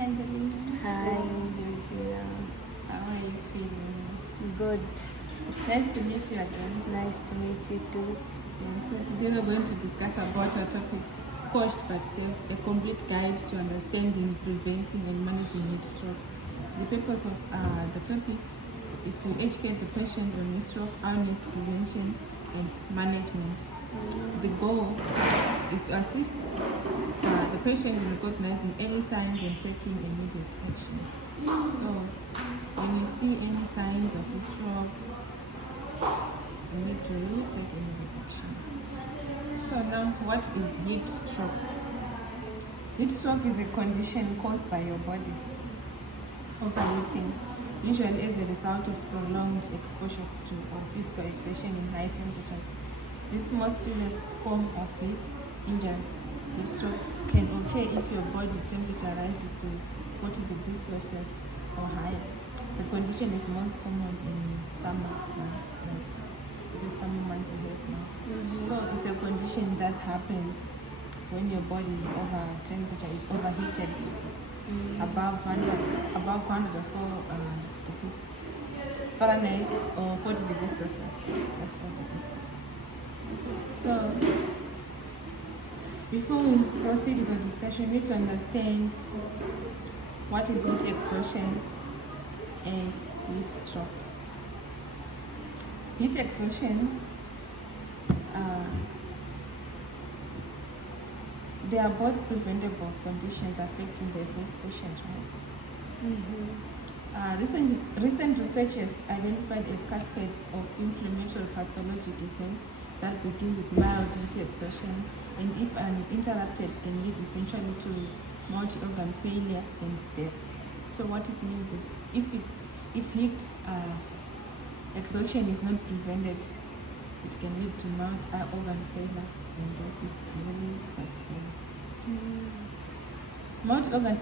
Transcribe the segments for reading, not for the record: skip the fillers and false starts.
Angelina. Hi, Georgina. How are you feeling? Good. Nice to meet you again. Nice to meet you too. So today we're going to discuss about our topic, Scorched But Safe, a complete guide to understanding, preventing and managing heat stroke. The purpose of the topic is to educate the patient on heat stroke, awareness, prevention and management. The goal is to assist the patient in recognizing early signs and taking immediate action. So when you see any signs of heat stroke, you need to really take immediate action. So now, what is heat stroke? Heat stroke is a condition caused by your body overheating, usually as a result of prolonged exposure to or physical exertion in high temperatures. This most serious form of heat injury, heat stroke, can occur if your body temperature rises to 40 degrees Celsius or higher. The condition is most common in summer months, like the summer months we have now. So it's a condition that happens when your body's temperature is overheated above 104 degrees Fahrenheit or 40 degrees Celsius. That's 40 degrees Celsius. So before we proceed with the discussion, we need to understand what is heat exhaustion and heat stroke. Heat exhaustion, they are both preventable conditions affecting the first patients, right? Recent research has identified a cascade of inflammatory pathologic events that begin with mild heat exhaustion, and if uninterrupted can lead eventually to multi-organ failure and death. So what it means is if heat exhaustion is not prevented, it can lead to multi-organ failure and death. Is really possible. Multi-organ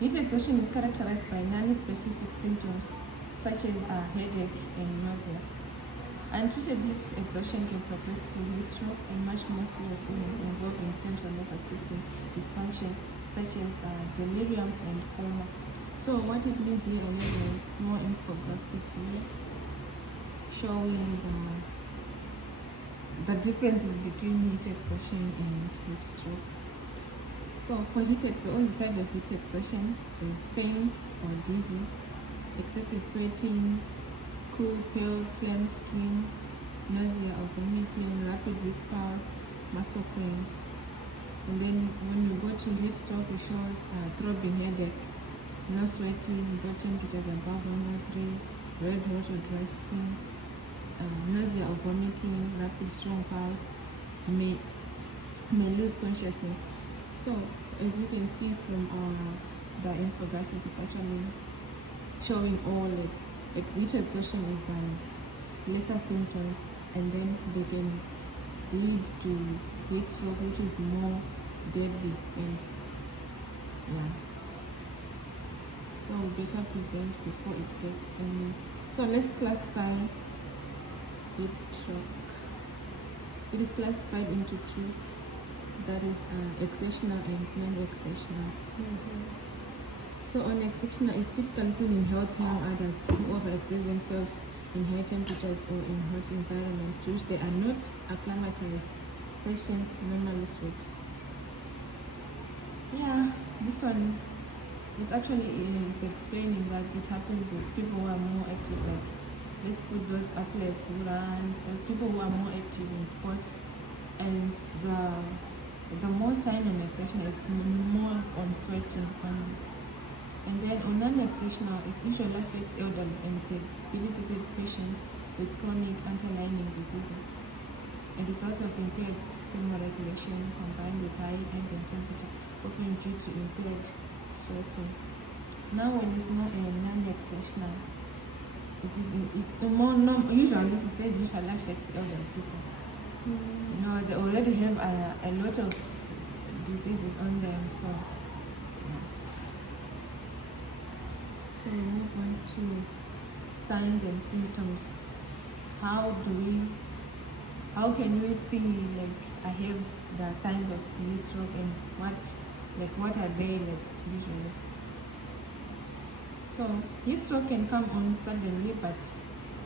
heat exhaustion is characterized by non-specific symptoms such as headache and nausea. Untreated heat exhaustion can progress to heat stroke and much more serious illness involving central nervous system dysfunction such as delirium and coma. So what it means here is a small infographic here showing the differences between heat exhaustion and heat stroke. So for heat exhaustion, on the side of heat exhaustion is faint or dizzy, excessive sweating, cool, pale, clamp skin, nausea or vomiting, rapid weak pulse, muscle cramps. And then when you go to heat stroke, it shows throbbing headache, no sweating, blood temperatures above 103, red, hot or dry skin, nausea or vomiting, rapid strong pulse, may lose consciousness. So as you can see from the infographic, it's actually showing all heat exhaustion is the lesser symptoms, and then they can lead to heat stroke, which is more deadly. And so better prevent before it gets any. So let's classify heat stroke. It is classified into two, that is exertional and non-exertional. So on exertional is typically seen in healthy young adults who overexert themselves in high temperatures or in hot environments to which they are not acclimatized. Patients normally sweat. Yeah, this one is actually explaining that it happens with people who are more active, like let's put those athletes who run, those people who are more active in sports, and the more sign on exertion is more on sweating only. And then on non-exertional, it usually affects elderly and debilitated patients with chronic underlying diseases. And it's also impaired thermoregulation combined with high ambient temperature, often due to impaired sweating. Now when it's not a non-exertional, it's more usually it says usually affects elderly people. You know, they already have a lot of diseases on them, so we move on to signs and symptoms. How can we see, like, I have the signs of heat stroke, and what are they like usually? So heat stroke can come on suddenly, but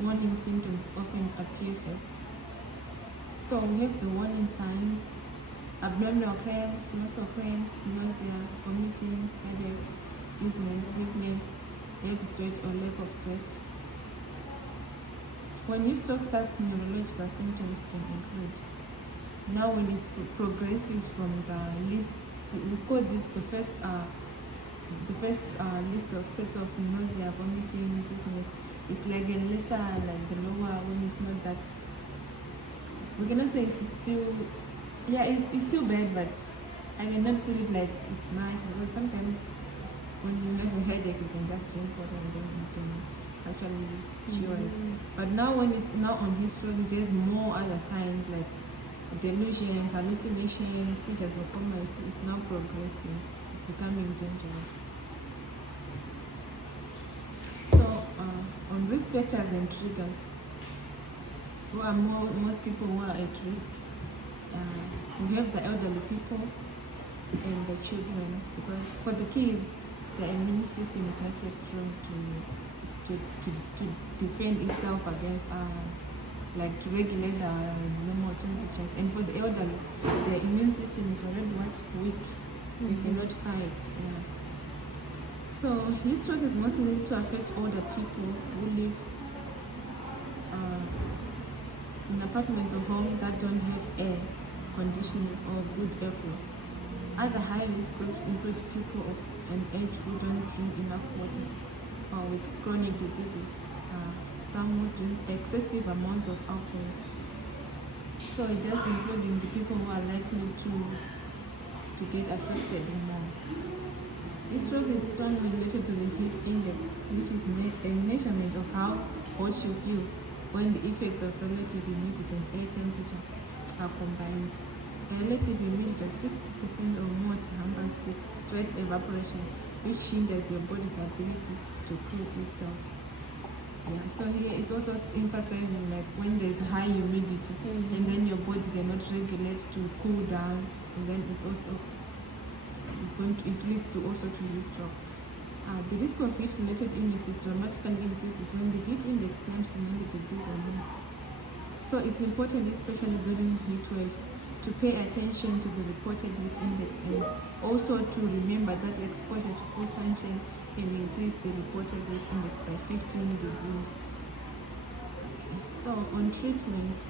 warning symptoms often appear first. So we have the warning signs: abdominal cramps, muscle cramps, nausea, vomiting, headache, dizziness, weakness, heavy sweat or lack of sweat. When heat stroke starts, neurological symptoms can include. Now when it progresses from the list, we call this the first list of set of nausea, vomiting, dizziness. It's like a lesser, like the lower when it's not that. We cannot say it's still, yeah, it's still bad, but I cannot put it like it's nice, because sometimes when you have a headache, you can just drink water and then you can actually cure it. But now when it's now on heat stroke, there's more other signs like delusions, hallucinations, seizures or comas. It's now progressing. It's becoming dangerous. So on risk factors and triggers, who are most people who are at risk, we have the elderly people and the children, because for the kids, the immune system is not yet strong to defend itself against like to regulate the normal temperatures. And for the elderly, the immune system is already weak. They cannot fight. Yeah. So heat stroke is mostly to affect older people who live in apartments or homes that don't have air conditioning or good airflow. Other high-risk groups include people of an age who don't drink enough water, or with chronic diseases, some who drink excessive amounts of alcohol. So it does including the people who are likely to get affected more. This stroke is strongly related to the heat index, which is a measurement of how hot you feel when the effects of relative humidity and air temperature are combined. A relative humidity of 60% or more hampers sweat evaporation, which hinders your body's ability to cool itself. Yeah, so here it's also emphasizing like when there's high humidity and then your body cannot regulate to cool down, and then it leads to heat stroke. The risk of heat-related illnesses dramatically increases when the heat index climbs to 90 degrees or more. So it's important, especially during heat waves, to pay attention to the reported heat index, and also to remember that exposure to full sunshine can increase the reported heat index by 15 degrees. So on treatment,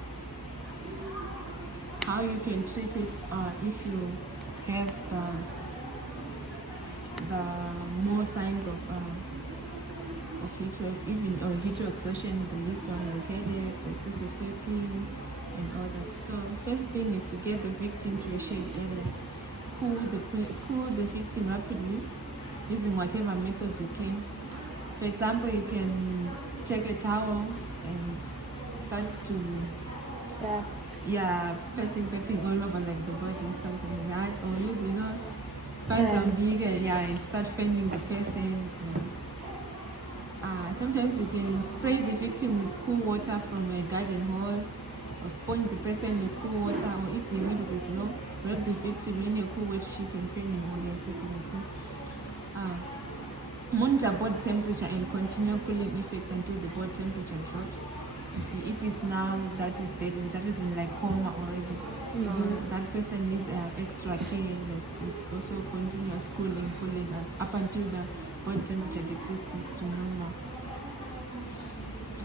how you can treat it if you have the more signs of heat wave, even or heat exhaustion, the list one like headaches, excessive sweating, and all that. So the first thing is to get the victim to a shade area. Cool the victim rapidly using whatever methods you can. For example, you can take a towel and start to putting all over like the body or something like that, or using find some bigger and start fanning the person. Sometimes you can spray the victim with cool water from a garden hose, or sponge the person with cool water, or if the humidity is low, wrap the victim in a cool wet sheet and fan in your frequency. Monitor body temperature and continue cooling effects until the body temperature drops. You see, if it's now that is dead, that is in like coma already. So that person needs extra care, like also continuous cooling up until the body temperature decreases to normal.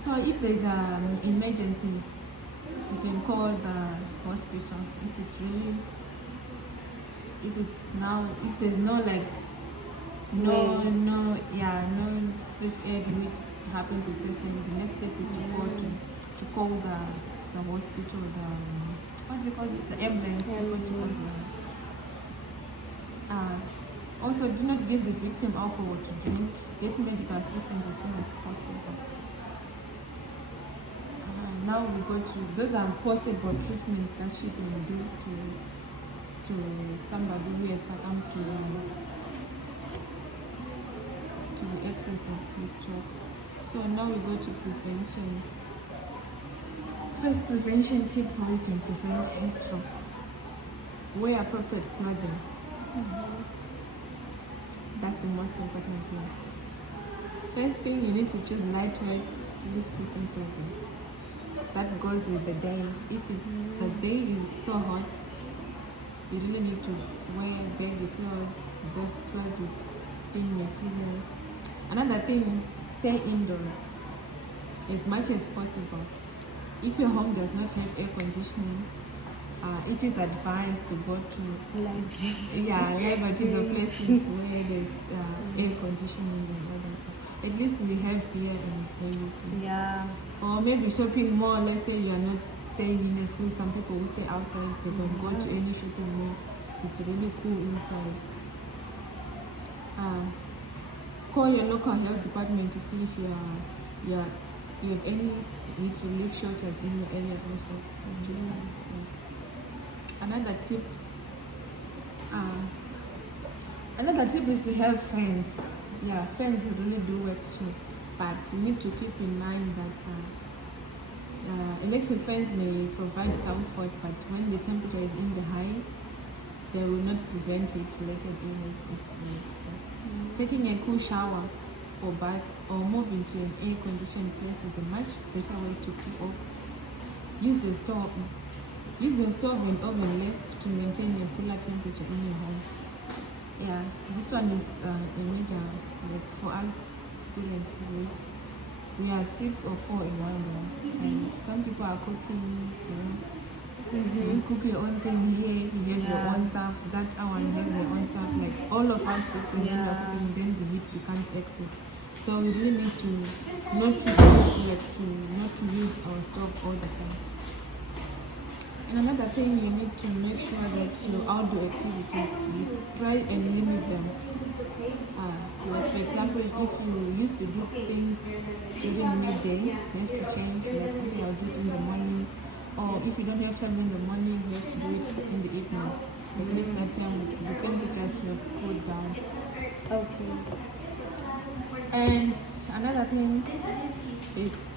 So if there's an emergency, you can call the hospital. If there's no first aid which happens with person, the next step is to call the hospital, the ambulance. Also, do not give the victim alcohol to drink. Get medical assistance as soon as possible. Now we go to those are possible treatments that you can do to somebody who has succumbed to the excess of heat stroke. So now we go to prevention. First prevention tip: how you can prevent heat stroke. Wear appropriate clothing. That's the most important thing. First thing, you need to choose lightweight, loose-fitting clothing. That goes with the day. If the day is so hot, you really need to wear baggy clothes, those clothes with thin materials. Another thing, stay indoors as much as possible. If your home does not have air conditioning, it is advised to go to library to the places where there's air conditioning and all that stuff. At least we have here in UK. Yeah. Or maybe shopping mall. Let's say you are not staying in a school. Some people who stay outside, they don't go to any shopping mall. It's really cool inside. Call your local health department to see if you have any need to leave shelters in your area also. Another tip is to have fans. Yeah, fans really do work too, but you need to keep in mind that electric fans may provide comfort, but when the temperature is in the high, they will not prevent heat-related illness. Taking a cool shower or bath or move into an air-conditioned place is a much better way to cool off. Use your stove and oven less to maintain a cooler temperature in your home. Yeah, this one is a major, like for us students, because we are 6 or 4 in one room, and some people are cooking, you cook your own thing here, you have your own stuff, that one has your own stuff, like all of us 6, and then we're cooking, then the heat becomes excess. So we really need to not to use our stove all the time. And another thing, you need to make sure that your outdoor activities, you try and limit them. Like for example, if you used to do things during midday, you have to change, like maybe I'll do it in the morning, or if you don't have time in the morning, you have to do it in the evening. At least that time the temperatures will cool down. Okay. And another thing,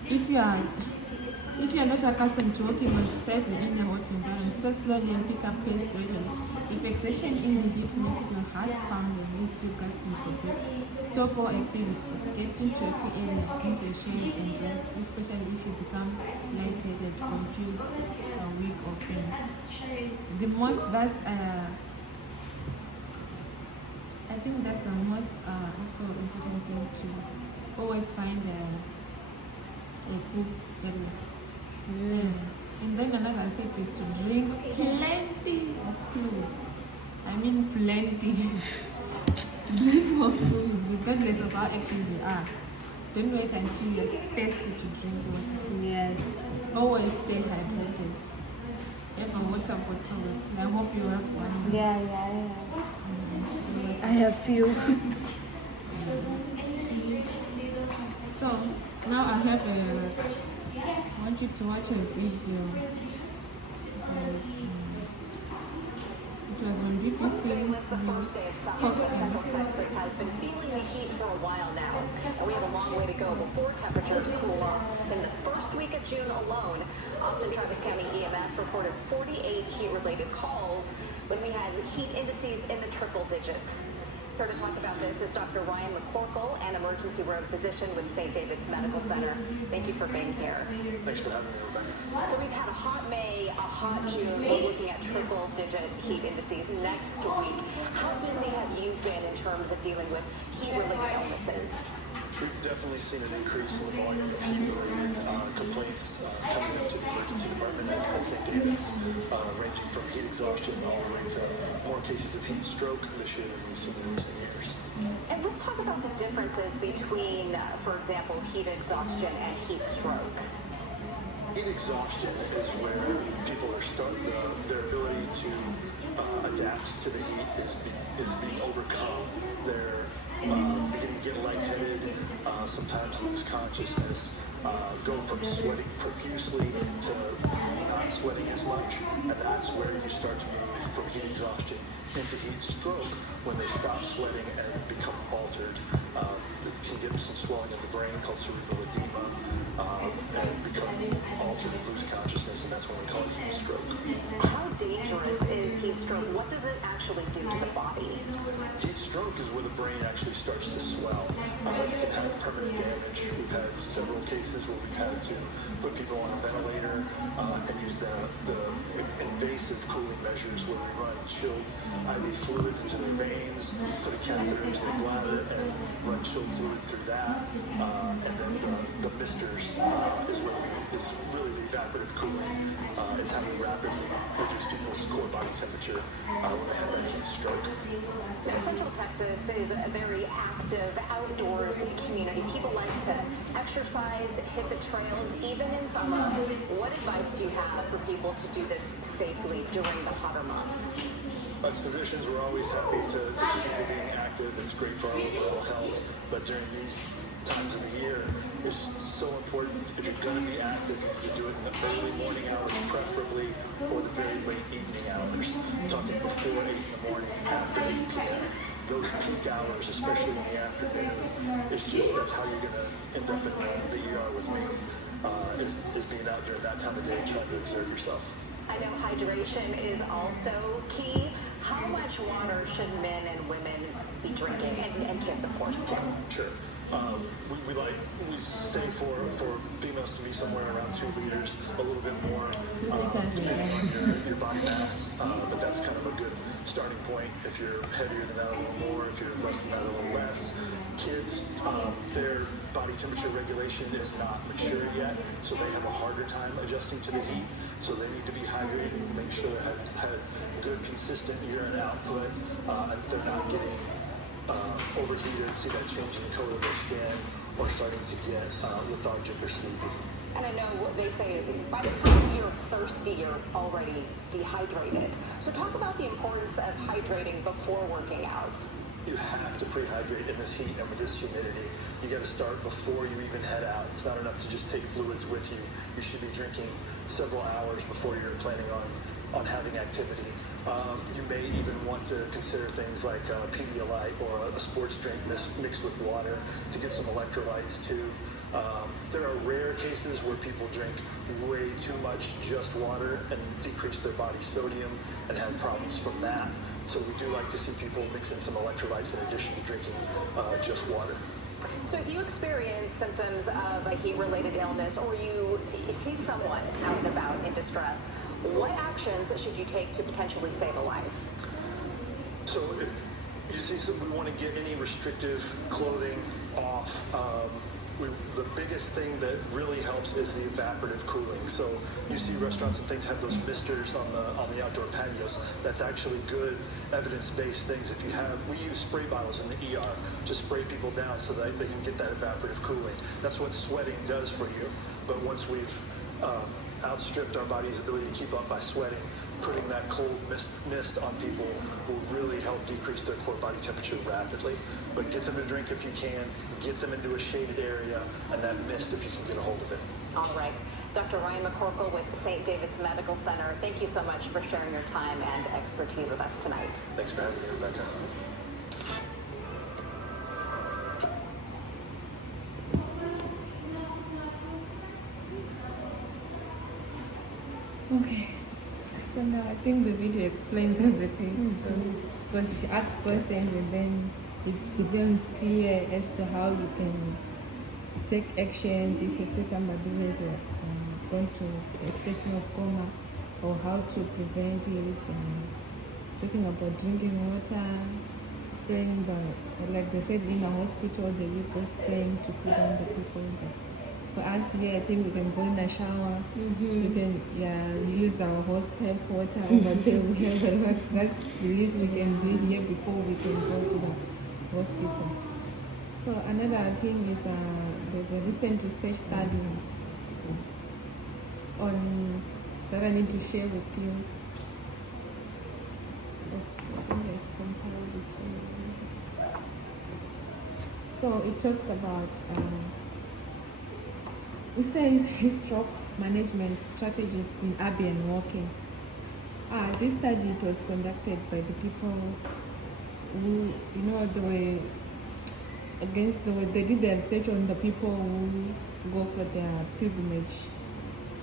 if you are not accustomed to working or exercising in a hot environment, start slowly and pick up pace gradually. If exertion in the heat makes your heart pound and leaves you gasping for breath, stop all activity. Get into a free area, into a shade and rest, especially if you become lightheaded, confused, weak or faint. I think that's the most also important thing, to always find a cool area. And then another tip is to drink plenty of fluid. I mean plenty. Drink more fluid regardless of how active you are. Don't wait until you're thirsty to drink water. Yes. Always stay hydrated. Have a water bottle. I hope you have one. Yeah. I have few. So now I want you to watch a video. It was on BBC. Today was the first day of summer. Central Texas has been feeling the heat for a while now, and we have a long way to go before temperatures cool off. In the first week of June alone, Austin Travis County EMS reported 48 heat-related calls when we had heat indices in the triple digits. Here to talk about this is Dr. Ryan McCorkle, an emergency room physician with St. David's Medical Center. Thank you for being here. Thanks for having me, Rebecca. So we've had a hot May, a hot June. We're looking at triple-digit heat indices next week. How busy have you been in terms of dealing with heat-related illnesses? We've definitely seen an increase in the volume of heat-related complaints coming up to the emergency department at St. David's, ranging from heat exhaustion all the way to more cases of heat stroke this year than we've seen in recent years. And let's talk about the differences between, for example, heat exhaustion and heat stroke. Heat exhaustion is where people are their ability to adapt to the heat is being overcome. They're beginning to get lightheaded, sometimes lose consciousness, go from sweating profusely to not sweating as much, and that's where you start to move from heat exhaustion into heat stroke when they stop sweating and become altered. It can get some swelling of the brain called cerebral edema and become altered and lose consciousness, and that's when we call it heat stroke. How dangerous is heat stroke? What does it actually do to the body? Heat stroke is where the brain actually starts to swell. You can have permanent damage. We've had several cases where we've had to put people on a ventilator and use the invasive cooling measures where we run chilled IV fluids into their veins, put a catheter into the bladder, and run chilled fluid through that. And then the misters is really the evaporative cooling is how we rapidly reduce people's core body temperature when they have that heat stroke. Now, Central Texas is a very active outdoors community. People like to exercise, hit the trails, even in summer. What advice do you have for people to do this safely during the hotter months? As physicians, we're always happy to see people being active. It's great for our overall health. But during these times of the year, it's so important. If you're going to be active, you need to do it in the early morning hours, preferably, or the very late evening hours. Talking before 8 in the morning, after 8 p.m. Those peak hours, especially in the afternoon, that's how you're going to end up in the ER with me, is being out during that time of day trying to exert yourself. I know hydration is also key. How much water should men and women be drinking, and kids, of course, too? Sure. We say for females to be somewhere around 2 liters, a little bit more, depending on your body mass. But that's kind of a good starting point. If you're heavier than that, a little more. If you're less than that, a little less. Kids, their body temperature regulation is not mature yet, so they have a harder time adjusting to the heat. So they need to be hydrated and make sure they have good, consistent urine output, and that they're not getting overheated, see that change in the color of their skin, or starting to get lethargic or sleepy. And I know they say by the time you're thirsty, you're already dehydrated. So talk about the importance of hydrating before working out. You have to pre-hydrate in this heat and with this humidity. You got to start before you even head out. It's not enough to just take fluids with you. You should be drinking several hours before you're planning on having activity. You may even want to consider things like Pedialyte or a sports drink mixed with water to get some electrolytes too. There are rare cases where people drink way too much just water and decrease their body sodium and have problems from that. So we do like to see people mix in some electrolytes in addition to drinking just water. So if you experience symptoms of a heat-related illness or you see someone out and about in distress, what actions should you take to potentially save a life? So if you see we want to get any restrictive clothing off. The biggest thing that really helps is the evaporative cooling. So you see restaurants and things have those misters on the outdoor patios. That's actually good evidence-based things. We use spray bottles in the ER to spray people down so that they can get that evaporative cooling. That's what sweating does for you. But once we've outstripped our body's ability to keep up by sweating, putting that cold mist on people will really help decrease their core body temperature rapidly. But get them to drink if you can, get them into a shaded area, and that mist if you can get a hold of it. All right. Dr. Ryan McCorkle with St. David's Medical Center, thank you so much for sharing your time and expertise with us tonight. Thanks for having me, Rebecca. Okay, so now I think the video explains everything. Just she asks questions and then it becomes clear as to how you can take actions if you see somebody who is going to a state of coma, or how to prevent it. Talking about drinking water, spraying like they said in a hospital, they use the spraying to put on the people. For us here, I think we can go in a shower. We can use our hose pipe water over there. We have a lot. That's the least we can do here before we can go to the hospital. So another thing is there's a recent research study on that I need to share with you. I think I've compiled it. So it talks about it says heat stroke management strategies in urban walking. This study was conducted by the people who, they were they did their research on the people who go for their pilgrimage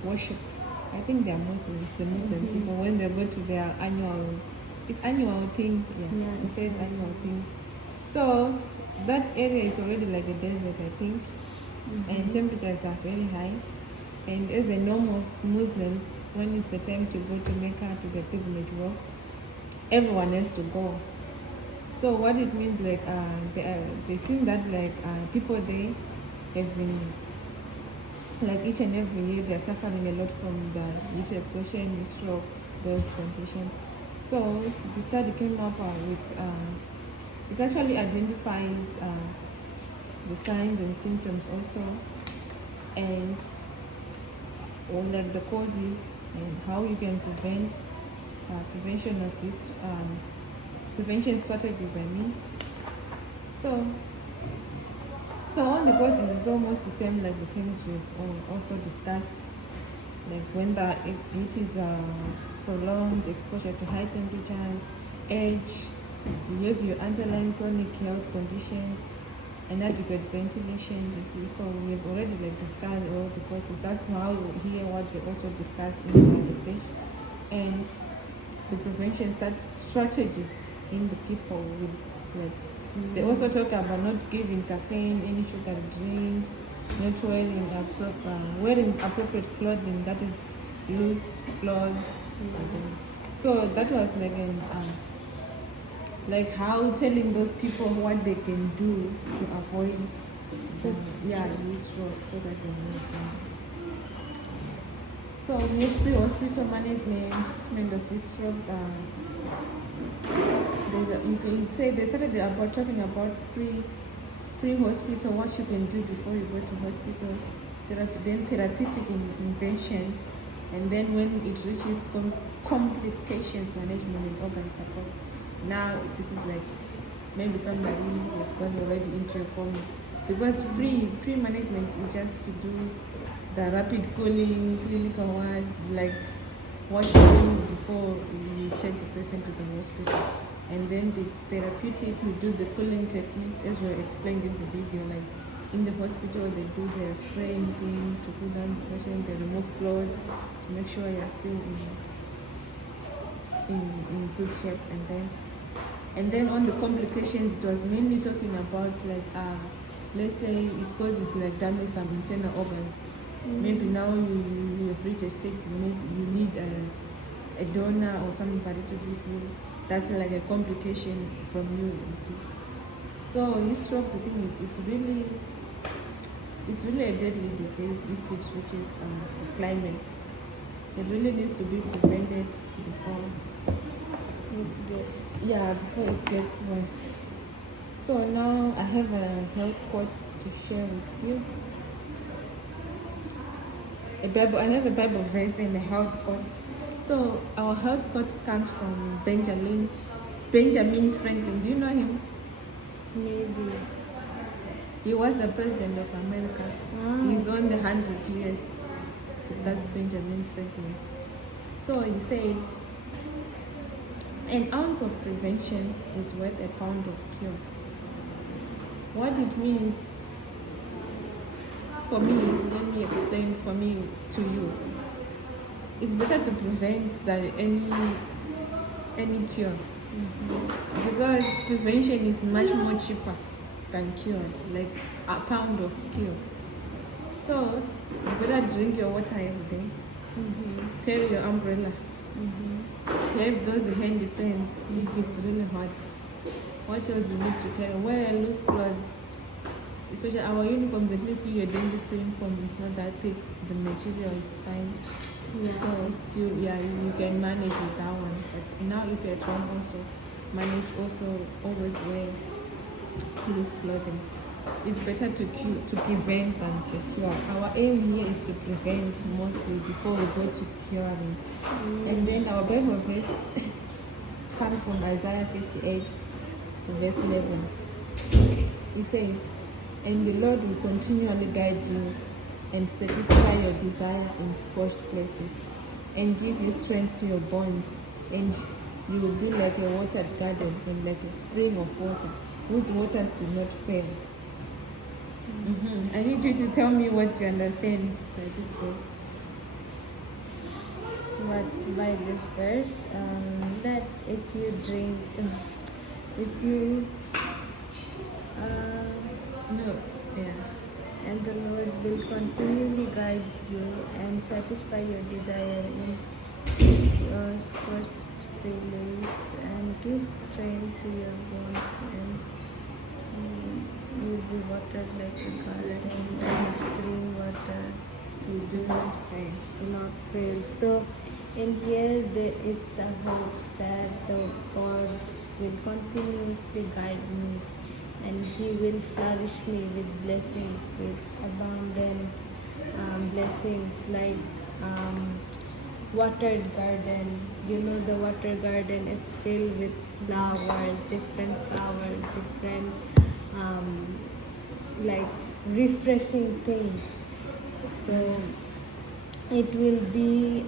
worship. I think they are Muslims, the Muslim people, when they go to their annual thing. Yeah, it says annual thing. So that area is already like a desert, I think, and temperatures are very high. And as a norm of Muslims, when it's the time to go to Mecca to the pilgrimage walk, everyone has to go. So what it means, like they seem that like people there have been, like each and every year they're suffering a lot from the heat exhaustion, heat stroke, those conditions. So the study came up with it actually identifies the signs and symptoms also, and like the causes and how you can prevent prevention of this prevention strategies, I mean. So on the causes is almost the same like the things we've also discussed, like when the heat is prolonged, exposure to high temperatures, age, you have your underlying chronic health conditions, inadequate ventilation, you see. So we have already like discussed all the causes. That's how we hear what they also discussed in their research, and the prevention strategies in the people with like they also talk about not giving caffeine, any sugar drinks, not wearing appropriate clothing, that is loose clothes. So that was like like how telling those people what they can do to avoid heat stroke, so that they know. So we have pre-hospital management of heat stroke. You can say they started about talking about pre-hospital, what you can do before you go to hospital, then therapeutic interventions, and then when it reaches complications management and organ support. Now this is like maybe somebody has gone already into a coma, because pre-management is just to do the rapid cooling, clinical ward, like what you do before you take the person to the hospital. And then the therapeutic, we do the cooling techniques as were explained in the video. Like in the hospital, they do their spraying thing to cool down the patient, they remove clothes to make sure you're still in good shape. And then on the complications, it was mainly talking about like let's say it causes like damage some internal organs. Maybe now you have reached a stage, maybe you need a donor or somebody to give you. That's like a complication from you see. So heat stroke, the thing is, it's really a deadly disease if it reaches the climax. It really needs to be prevented before it gets worse. So now I have a health quote to share with you. I have a Bible verse and a health quote. So our health quote comes from Benjamin Franklin. Do you know him? Maybe. He was the president of America. He's on the 100 years. That's Benjamin Franklin. So he said, an ounce of prevention is worth a pound of cure. What it means for me, let me explain for me to you. It's better to prevent than any cure. Because prevention is much more cheaper than cure, like a pound of cure. So you better drink your water every day. Carry your umbrella. Have those hand defense if it's really hot. What else you need to carry? Wear loose clothes. Especially our uniforms, at least your dentist uniform is not that thick. The material is fine. So still, you can manage with that one. But now if you're at home also, manage also always wear loose clothing. It's better to prevent than to cure. Our aim here is to prevent mostly before we go to curing. And then our Bible verse comes from Isaiah 58, verse 11. It says, and the Lord will continually guide you and satisfy your desire in scorched places and give you strength to your bones. and you will be like a watered garden and like a spring of water whose waters do not fail. I need you to tell me what you understand by this verse. What by this verse? That if you drink, if you, No, yeah. and the Lord will continually guide you and satisfy your desire in your scorched place and give strength to your bones, and you will be watered like a garden and spring water. You do not fail. Not fail. So in here it's a hope that the God will continuously guide me and He will flourish me with blessings, with abundant blessings like watered garden. You know the water garden, it's filled with flowers, different like refreshing things. So it will be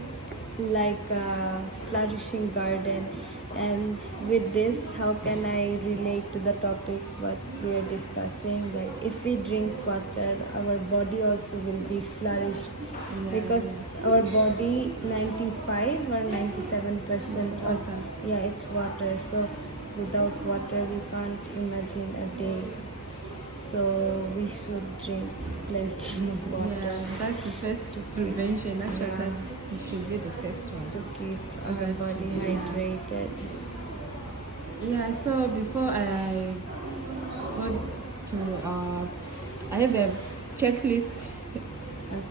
like a flourishing garden. And with this, how can I relate to the topic what we are discussing? That if we drink water, our body also will be flourished, because our body 95 or 97% of it's water. So without water, we can't imagine a day. So we should drink plenty of water. Yeah, that's the first prevention. After that, it should be the first one. To keep our that body should be- hydrated. Yeah, so before I go to, I have a checklist.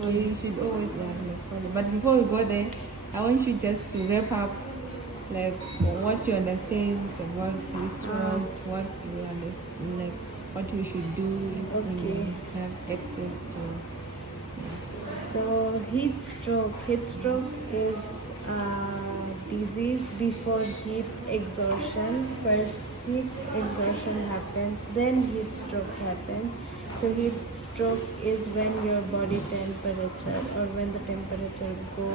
So you should always follow. But before we go there, I want you just to wrap up, like what you understand about heatstroke, what you understand, like what we should do if Okay. we have access to. So heat stroke is a disease before heat exhaustion. First heat exhaustion happens, then heat stroke happens. So heat stroke is when your body temperature or when the temperature go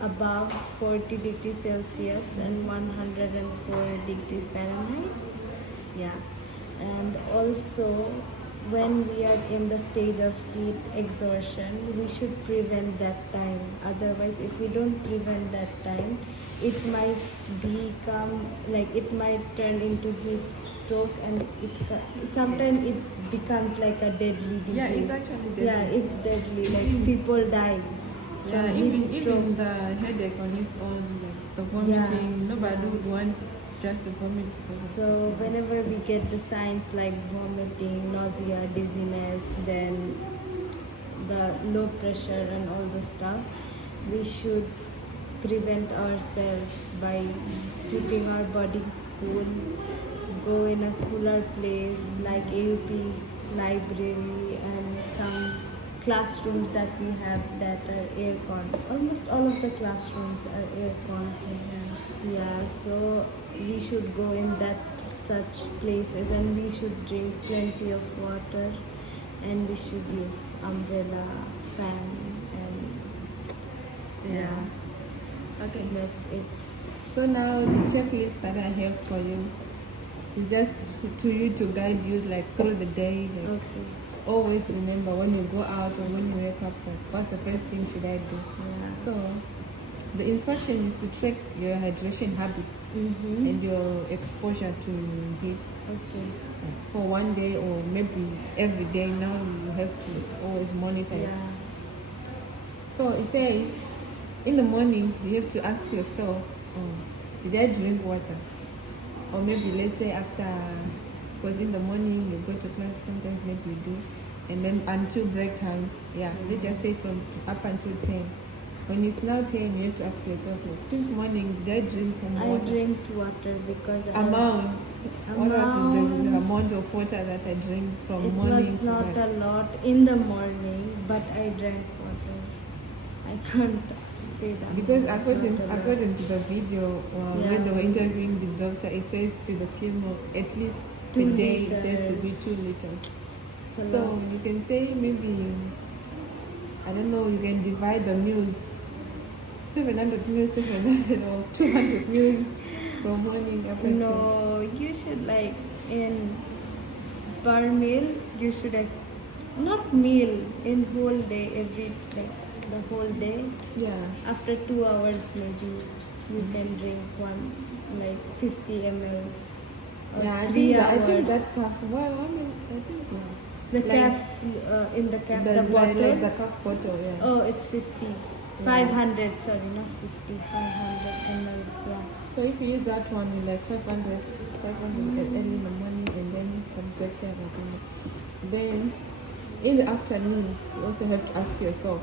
above 40 degrees Celsius and 104 degrees Fahrenheit. Yeah. And also when we are in the stage of heat exhaustion, we should prevent that time. Otherwise, if we don't prevent that time, it might become like it might turn into heat stroke, and sometimes it becomes like a deadly disease. Yeah, it's actually deadly. Yeah, it's deadly. Like It is. people die Yeah, from even heat stroke. even the headache on its own, like the vomiting, nobody would want just to vomit. So whenever we get the signs like vomiting, nausea, dizziness, then the low pressure and all the stuff, we should prevent ourselves by keeping our bodies cool, go in a cooler place like AUP library and some classrooms that we have that are aircon. Almost all of the classrooms are aircon. Yeah, so we should go in that such places, and we should drink plenty of water, and we should use umbrella, fan, and Okay. that's it. So now the checklist that I have for you is just to you to guide you like through the day. Like Okay. always remember when you go out or when you wake up, what's the first thing should I do? Yeah. So the instruction is to track your hydration habits Mm-hmm. and your exposure to heat Okay. for one day or maybe every day. Now you have to always monitor it. Yeah. So it says, in the morning, you have to ask yourself, did I drink water? Or maybe let's say after, because in the morning you go to class, sometimes maybe you do, and then until break time, let's just say from up until 10. When it's now 10, you have to ask yourself, like, since morning, did I drink I water? drink water because Amount. What was the amount of water that I drink from it morning was to not night? a lot in the morning, but I drank water. I can't say that. Because Not according a lot. according to the video, when they were interviewing the doctor, it says to the female at least 2 per day it has to be liters. 2 liters. It's a So lot. you can say maybe, I don't know, you can divide the meals. 700 meals, 700 or 200 meals from morning up until. No, you should like in per meal you should not meal in whole day every like the whole day. Yeah. After 2 hours maybe you can drink one like 50 mls or Yeah, 3 hours. I think that calf. Well, I mean, I think yeah. The like, calf in the calf the like, bottle. like the calf bottle, yeah. Oh, it's 50. Yeah. 500, sorry, not 50, 500 mls, yeah. So if you use that one, you like 500 early in the morning, and then the break time again. Then in the afternoon, you also have to ask yourself,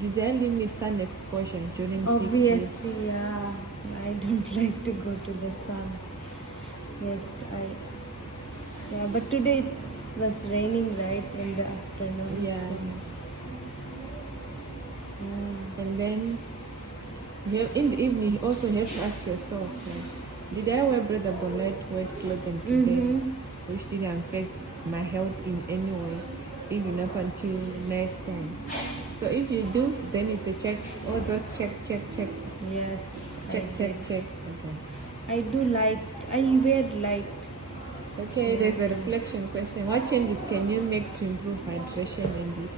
did I limit sun exposure during peak Obviously, heat? yeah. I don't like to go to the sun. Yes, yeah, but today it was raining, right, in the afternoon. Yeah. So, And then in the evening, you also have to ask yourself, like, did I wear breathable lightweight clothing today, which didn't affect my health in any way, even up until next time? So if you do, then it's a check. All those check. yes. Check. Okay. I do light. I wear light. Okay, there's a reflection question. What changes can you make to improve hydration and heat?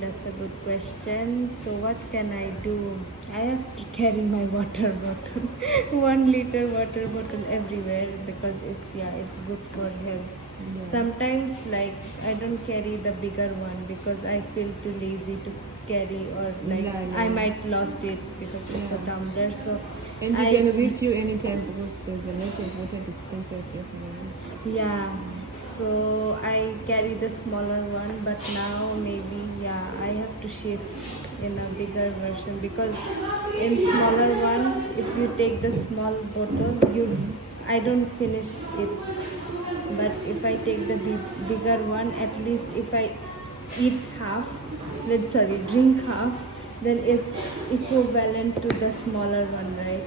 That's a good question. So what can I do? I have to carry my water bottle, 1 liter water bottle everywhere because it's good for health. Yeah. Sometimes like I don't carry the bigger one because I feel too lazy to carry or like Yeah. I might lost it because it's a Yeah. tumbler. So And you I- can refill anytime because there's a lot of water dispensers everywhere. Yeah, so I carry the smaller one, but now maybe I have to shift in a bigger version because in smaller one, if you take the small bottle, I don't finish it. But if I take the bigger one, at least if I eat drink half, then it's equivalent to the smaller one, right?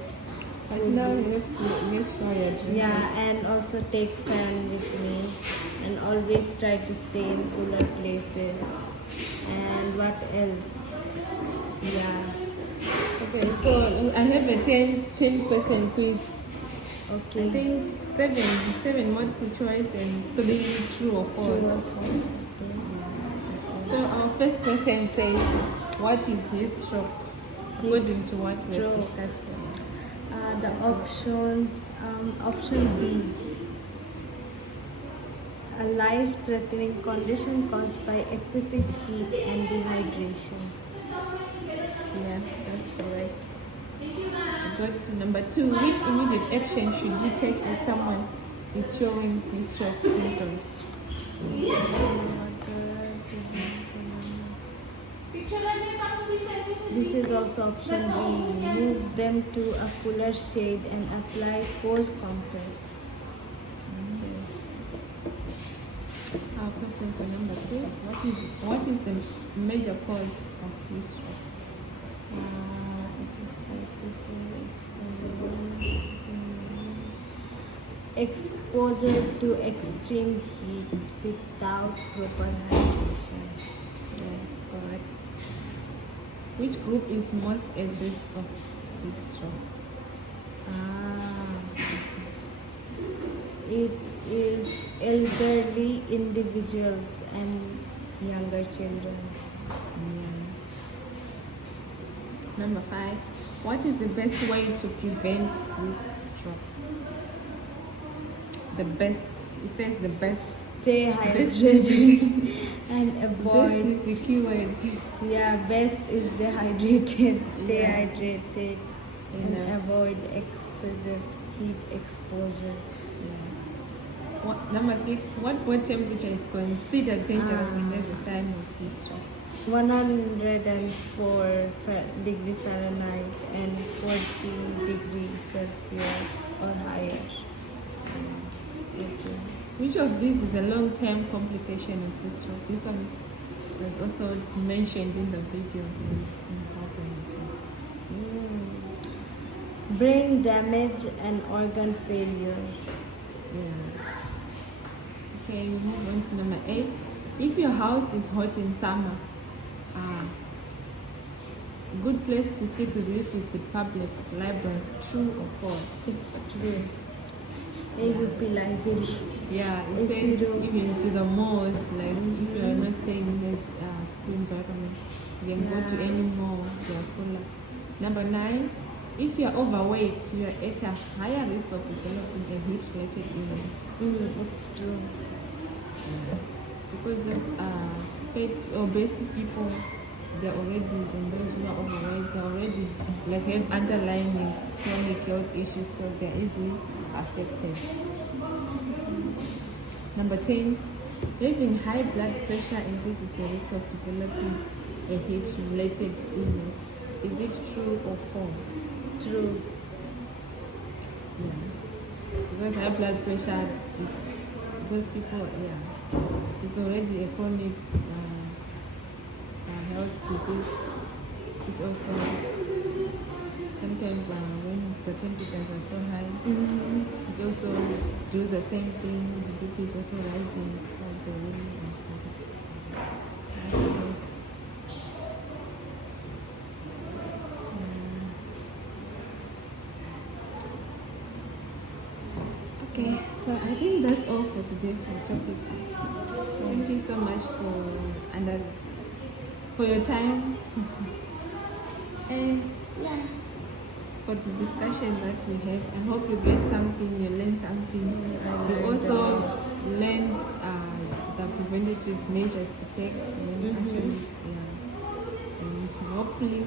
But now you have to make sure you're drinking. Yeah, and also take fan with me and always try to stay in cooler places. And what else? Yeah. Okay, so I have a 10% quiz. Okay. I think seven multiple choice and 3 true or false. True or false. So our first question says, what is heatstroke? According to what we've Heatstroke. discussed. The options, option B, a life-threatening condition caused by excessive heat and dehydration. Yeah, that's correct. Go to number 2. Which immediate action should you take if someone is showing heatstroke symptoms? This is also option B. Move them to a cooler shade and apply cold compress. Our question for number 2. What is the major cause of heatstroke? Exposure to extreme heat without proper hydration. Yes, correct. Which group is most at risk of heatstroke? It is elderly individuals and younger children. Number 5. What is the best way to prevent heatstroke? The best. It says the best. Stay Best hydrated and Best avoid. is the keyword. Yeah, best is dehydrated. Stay Yeah. hydrated and Yeah. avoid excessive heat exposure. Number 6. What body temperature is considered dangerous and as a sign of heatstroke? 104 degree Fahrenheit and 40 degrees Celsius or higher. Okay. Which of these is a long-term complication of heatstroke? This one was also mentioned in the video. Brain damage and organ failure. Yeah. Okay, we move on to number 8. If your house is hot in summer, good place to seek relief is the public library. True or false? It's true. AUP library. Yeah, it If says you don't- even to the malls, like if you are not staying in this school environment, you can go to Yeah. any mall, they are full of. Number 9, if you are overweight, you are at a higher risk of developing a heat-related illness. It's true. Because there's fat or basic people, they're already, and those who are overweight, they already like have underlying chronic health issues, so they're easily affected. Number 10, having high blood pressure increases your risk of developing a heat-related illness. Is it true or false? True. Yeah. Because high blood pressure, because people, it's already a chronic health disease. It also, sometimes when the temperatures are so high, it also do the same thing. The BP is also rising, so they really Okay, so I think that's all for today for the topic. Thank you so much for your time and for the discussion that we have. I hope you get something, you learn something. You also learned the preventative measures to take. Actually, and hopefully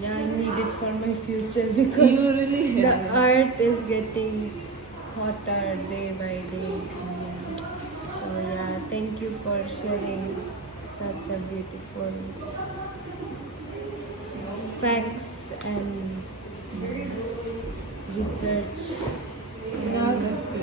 Yeah, I need it for my future because you really the earth is getting hotter day by day. So yeah, thank you for sharing such a beautiful facts and research. now that's the